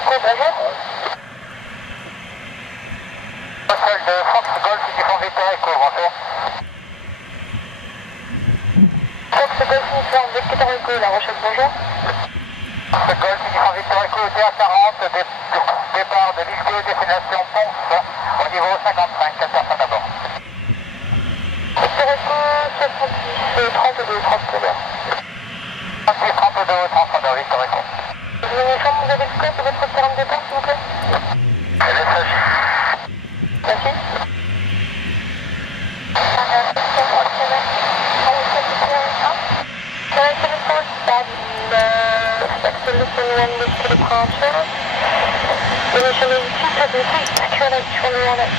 Echo, bonjour. Rochelle de Fox Golf uniforme Victor Echo, bonjour. Fox Golf uniforme Victor Echo, La Rochelle, bonjour. Fox Golf uniforme Victor Echo, DA40, départ de l'île destination Ponce, au niveau 55, 4 personnes à bord. Victor Echo, 66, 32, transpondeur. 36, 32, transpondeur, Victor Echo. L'uniforme, vous avez le code de votre terrain de départ, s'il vous plaît? LSAJ. Merci. Initially, 273, secure 21 at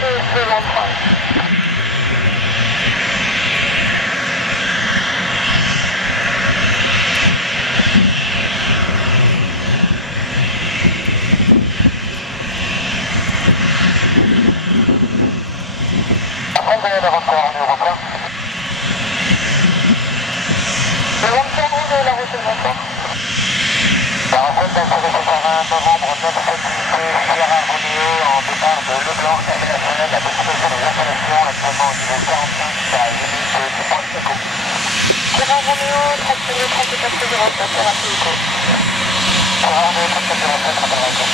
215. Après, vous allez avoir encore un numéro quoi? Le 21 de La Rochelle, bonsoir. La Rochelle d'assurer 20 novembre, 9 activité, Sierra Romeo en départ de Leblanc, international, la destination des installations, actuellement au niveau 45 à limite du point Echo. Sierra Romeo, 3407, Sierra Echo. Sierra Romeo, 3407, Sierra Echo.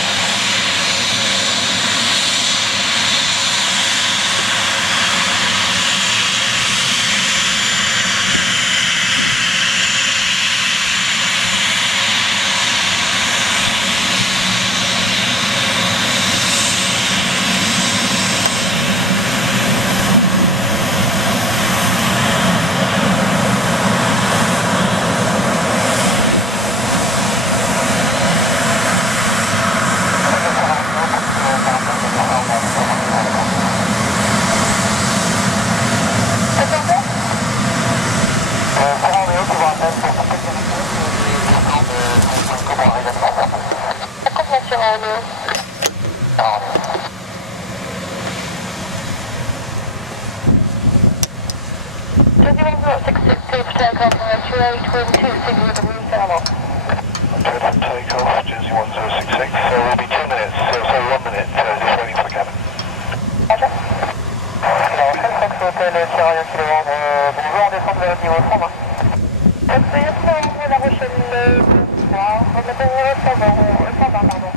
Takeoff, Jersey 1066, so we'll be 2 minutes, so 1 minute, just waiting for the cabin. Roger. La Rochelle, Fox Hotel, Sierra Kilo, bonjour, on descend vers le niveau 100. Fox Hotel, La Rochelle, bonsoir, on attend au 120, pardon,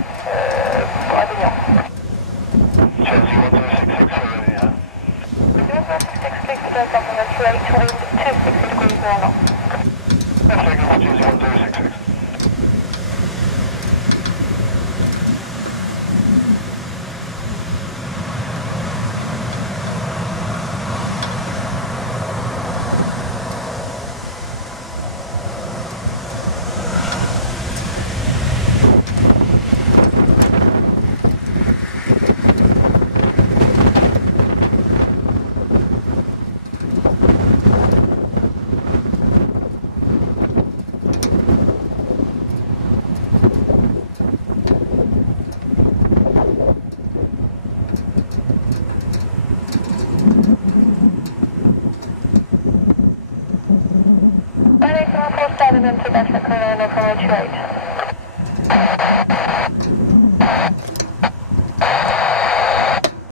à venir. Jersey 1066, so yeah. 1066, click to take off on the 28 wind, 260 degrees now. Takeoff, Jersey 1066. Alex, 147 into West Carolina from 28.